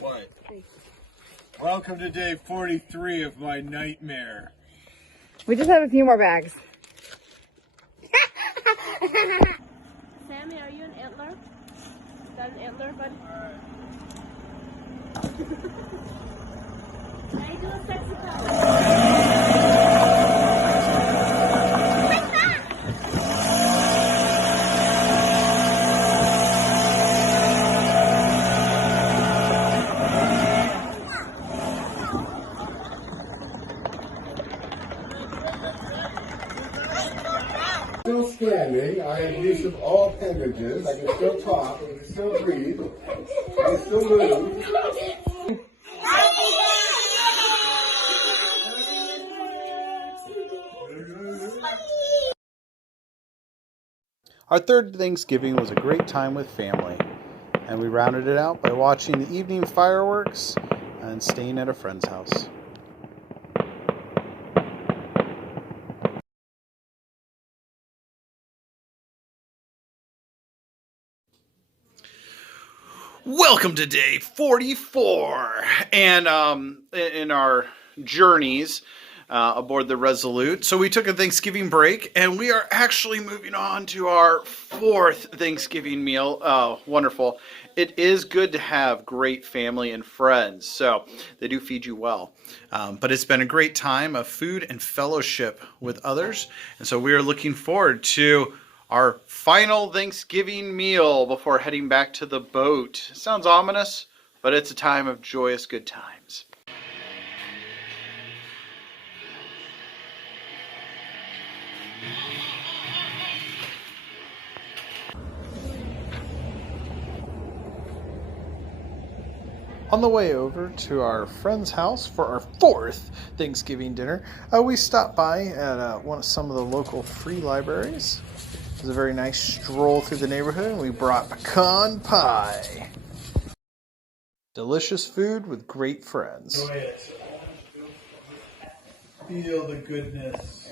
What? Welcome to day 43 of my nightmare. We just have a few more bags. Sammy, are you an antler? Is that an antler, bud? Can I do a sexy pose? Still standing. I have use of all appendages. I can still talk. I can still breathe. I can still move. Our third Thanksgiving was a great time with family, and we rounded it out by watching the evening fireworks and staying at a friend's house. Welcome to day 44, and in our journeys aboard the Resolute. So we took a Thanksgiving break, and we are actually moving on to our fourth Thanksgiving meal. Oh, wonderful. It is good to have great family and friends, so they do feed you well. But it's been a great time of food and fellowship with others, and so we are looking forward to our final Thanksgiving meal before heading back to the boat. Sounds ominous, but it's a time of joyous good times. On the way over to our friend's house for our fourth Thanksgiving dinner, we stopped by at some of the local free libraries. It was a very nice stroll through the neighborhood, and we brought pecan pie. Delicious food with great friends. Enjoy it. Feel the goodness.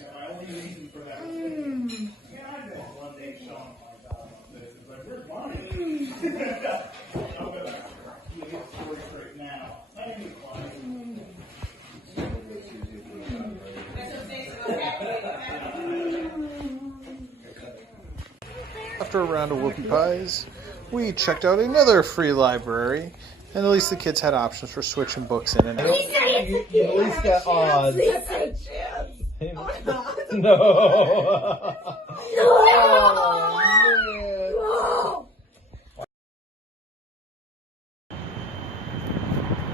After a round of whoopie pies, we checked out another free library, and at least the kids had options for switching books in and out. You at least got odds. No.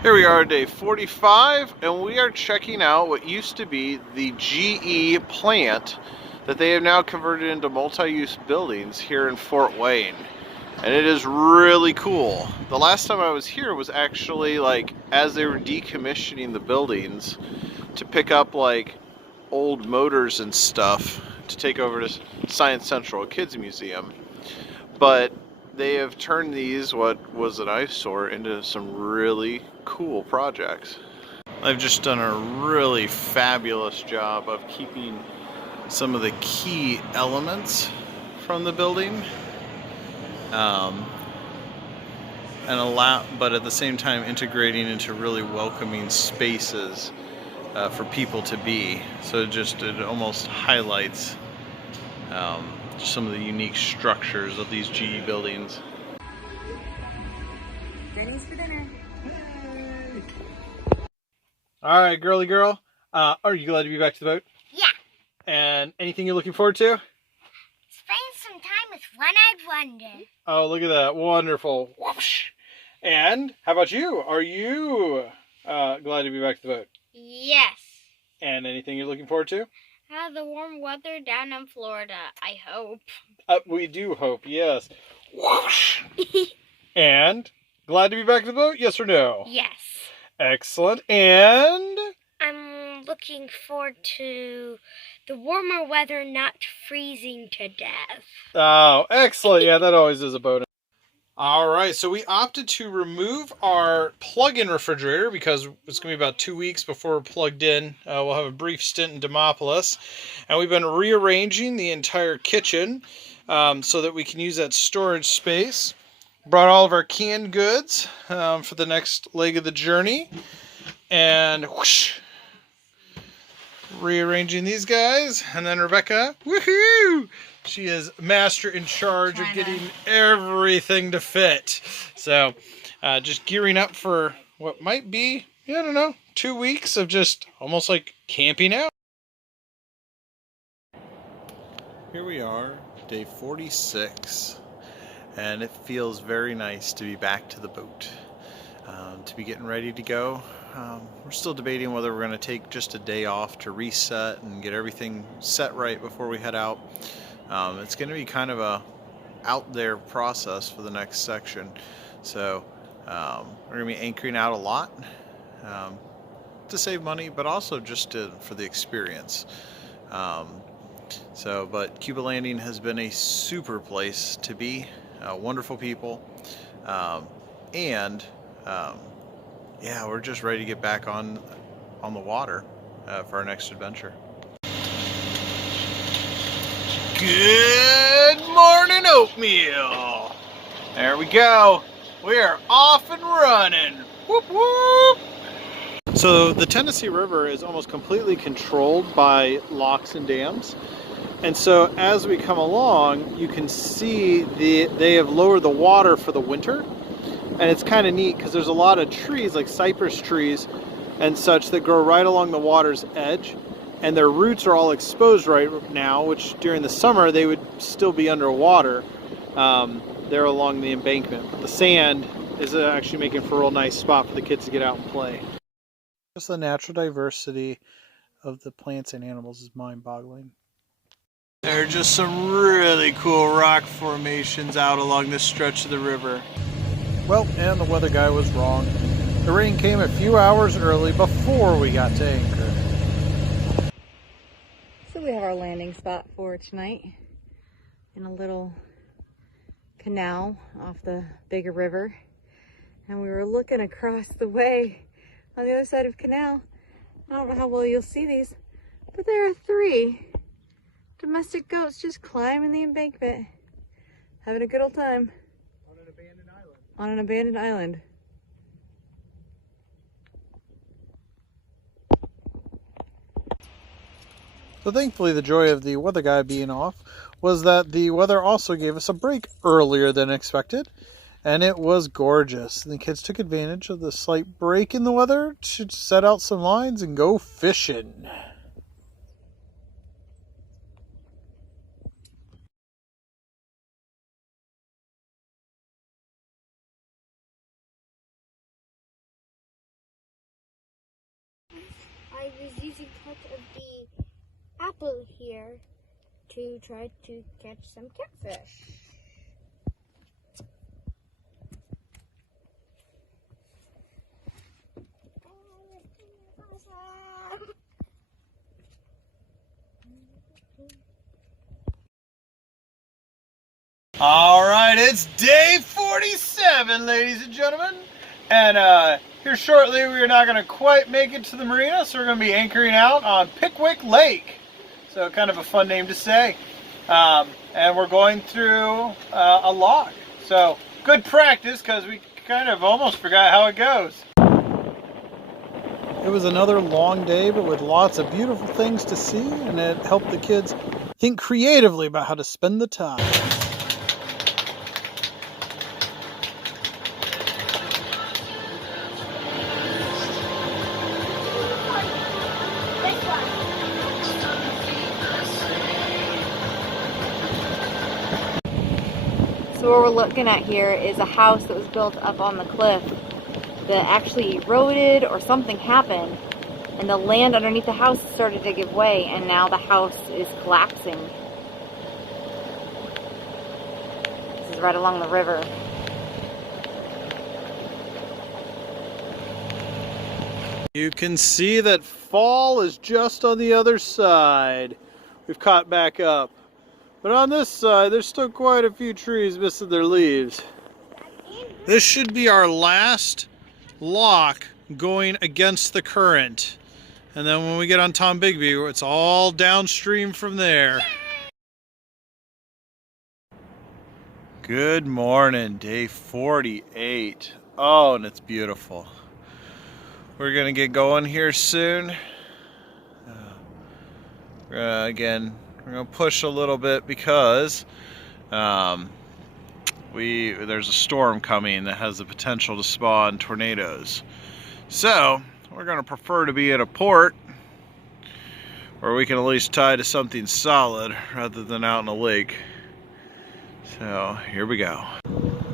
Here we are, day 45, and we are checking out what used to be the GE plant that they have now converted into multi-use buildings here in Fort Wayne. And it is really cool. The last time I was here was actually like as they were decommissioning the buildings to pick up like old motors and stuff to take over to Science Central, a kids museum. But they have turned these, what was an eyesore, into some really cool projects. They've just done a really fabulous job of keeping some of the key elements from the building, but at the same time integrating into really welcoming spaces for people to be. So it almost highlights some of the unique structures of these GE buildings. Denny's for dinner. All right, girly girl, are you glad to be back to the boat? Yeah. And anything you're looking forward to? Spend some time with One-Eyed Wonder. Oh, look at that. Wonderful. Whoosh. And how about you? Are you glad to be back to the boat? Yes. And anything you're looking forward to? The warm weather down in Florida, I hope. We do hope, yes. Whoosh. And glad to be back to the boat, yes or no? Yes. Excellent. And I'm looking forward to the warmer weather not freezing to death. oh, excellent. Yeah, that always is a bonus. All right, so we opted to remove our plug-in refrigerator because it's going to be about 2 weeks before we're plugged in. We'll have a brief stint in Demopolis. And we've been rearranging the entire kitchen so that we can use that storage space. Brought all of our canned goods for the next leg of the journey. And whoosh, rearranging these guys. And then Rebecca, woohoo! She is master in charge of getting everything to fit. So just gearing up for what might be, I don't know, 2 weeks of just almost like camping out. Here we are, day 46. And it feels very nice to be back to the boat, to be getting ready to go. We're still debating whether we're going to take just a day off to reset and get everything set right before we head out. It's going to be kind of a out there process for the next section. So we're going to be anchoring out a lot to save money, but also just for the experience. But Cuba Landing has been a super place to be. Wonderful people, yeah, we're just ready to get back on the water for our next adventure. Good morning, oatmeal. There we go. We are off and running. Whoop whoop. So the Tennessee River is almost completely controlled by locks and dams. And so as we come along, you can see they have lowered the water for the winter. And it's kind of neat because there's a lot of trees, like cypress trees and such, that grow right along the water's edge. And their roots are all exposed right now, which during the summer they would still be underwater. They're along the embankment. But the sand is actually making for a real nice spot for the kids to get out and play. Just the natural diversity of the plants and animals is mind-boggling. There are just some really cool rock formations out along this stretch of the river. Well, and the weather guy was wrong. The rain came a few hours early before we got to anchor. So we have our landing spot for tonight in a little canal off the bigger river. And we were looking across the way on the other side of the canal. I don't know how well you'll see these, but there are 3 domestic goats just climbing the embankment, having a good old time. On an abandoned island. On an abandoned island. So thankfully the joy of the weather guy being off was that the weather also gave us a break earlier than expected. And it was gorgeous. And the kids took advantage of the slight break in the weather to set out some lines and go fishing. I was using part of the apple here to try to catch some catfish. All right, it's day 47, ladies and gentlemen. And here shortly, we're not going to quite make it to the marina, so we're going to be anchoring out on Pickwick Lake. So kind of a fun name to say. And we're going through a lock. So good practice, because we kind of almost forgot how it goes. It was another long day, but with lots of beautiful things to see, and it helped the kids think creatively about how to spend the time. So what we're looking at here is a house that was built up on the cliff that actually eroded or something happened, and the land underneath the house started to give way, and now the house is collapsing. This is right along the river. You can see that fall is just on the other side. We've caught back up. But on this side, there's still quite a few trees missing their leaves. This should be our last lock going against the current. And then when we get on Tombigbee, it's all downstream from there. Good morning, day 48. Oh, and it's beautiful. We're gonna get going here soon. We're gonna push a little bit because there's a storm coming that has the potential to spawn tornadoes. So we're gonna prefer to be at a port where we can at least tie to something solid rather than out in a lake. So here we go.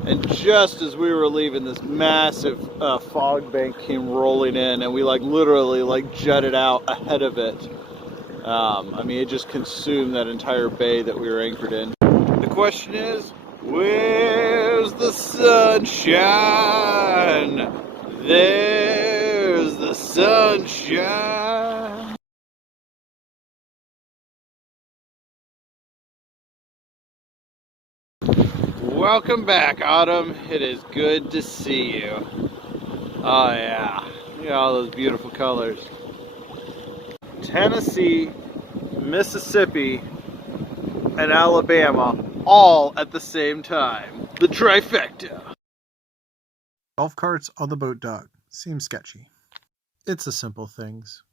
And just as we were leaving, this massive fog bank came rolling in, and we literally jetted out ahead of it. I mean, it just consumed that entire bay that we were anchored in. The question is, where's the sunshine? There's the sunshine. Welcome back, Autumn. It is good to see you. Oh yeah, look at all those beautiful colors. Tennessee, Mississippi, and Alabama all at the same time. The trifecta. Golf carts on the boat dock. Seems sketchy. It's the simple things.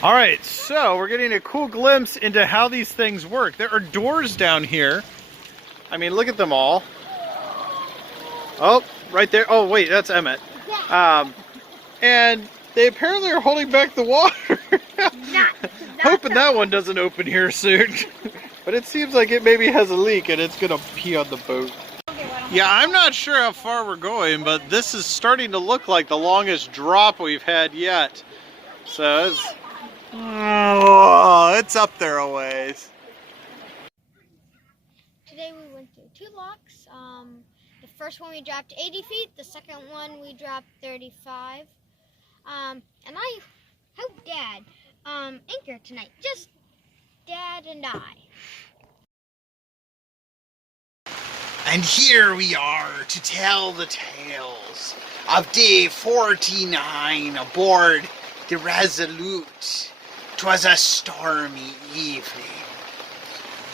All right, so we're getting a cool glimpse into how these things work. There are doors down here. I mean, look at them all. Oh, right there. Oh, wait, that's Emmett. And they apparently are holding back the water. Hoping that one doesn't open here soon. But it seems like it maybe has a leak and it's gonna pee on the boat. Yeah, I'm not sure how far we're going, but this is starting to look like the longest drop we've had yet. So it's up there a ways. Today we went through 2 locks. The first one we dropped 80 feet. The second one we dropped 35. And I hope Dad anchor tonight. Just Dad and I. And here we are to tell the tales of day 49 aboard the Resolute. 'Twas a stormy evening.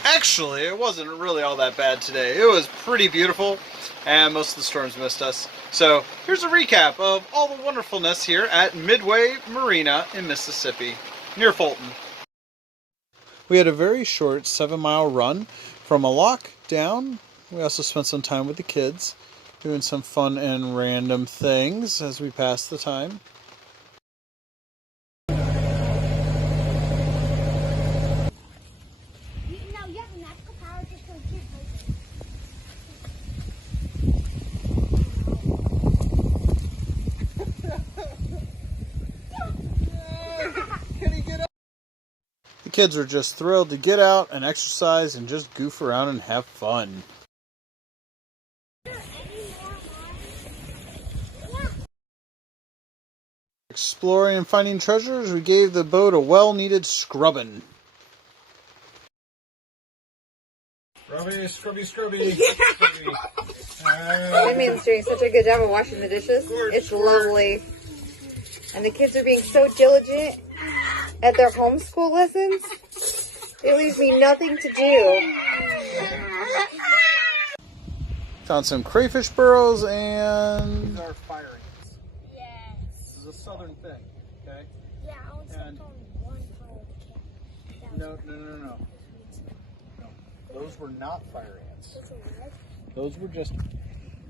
Actually, it wasn't really all that bad today. It was pretty beautiful, and most of the storms missed us. So here's a recap of all the wonderfulness here at Midway Marina in Mississippi, near Fulton. We had a very short 7-mile run from a lock down. We also spent some time with the kids, doing some fun and random things as we passed the time. The kids were just thrilled to get out and exercise and just goof around and have fun. Exploring and finding treasures, we gave the boat a well-needed scrubbing. Scrubby. Simeon's doing such a good job of washing the dishes. It's lovely. And the kids are being so diligent at their homeschool lessons. It leaves me nothing to do. Found some crayfish burrows and... These are fire ants. Yes. This is a southern thing, okay? Yeah, I was And- on one for the cat. No. Those were not fire ants. Those were just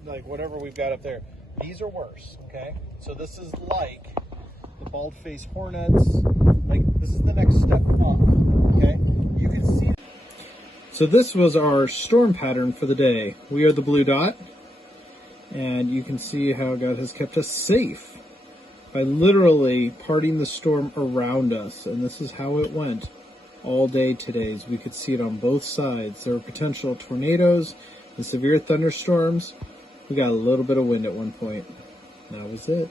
like whatever we've got up there. These are worse, okay? So this is like the bald-faced hornets. Like, this is the next step up, okay? You can see. So this was our storm pattern for the day. We are the blue dot, and you can see how God has kept us safe by literally parting the storm around us. And this is how it went all day today, as we could see it on both sides. There were potential tornadoes and severe thunderstorms. We got a little bit of wind at one point. That was it.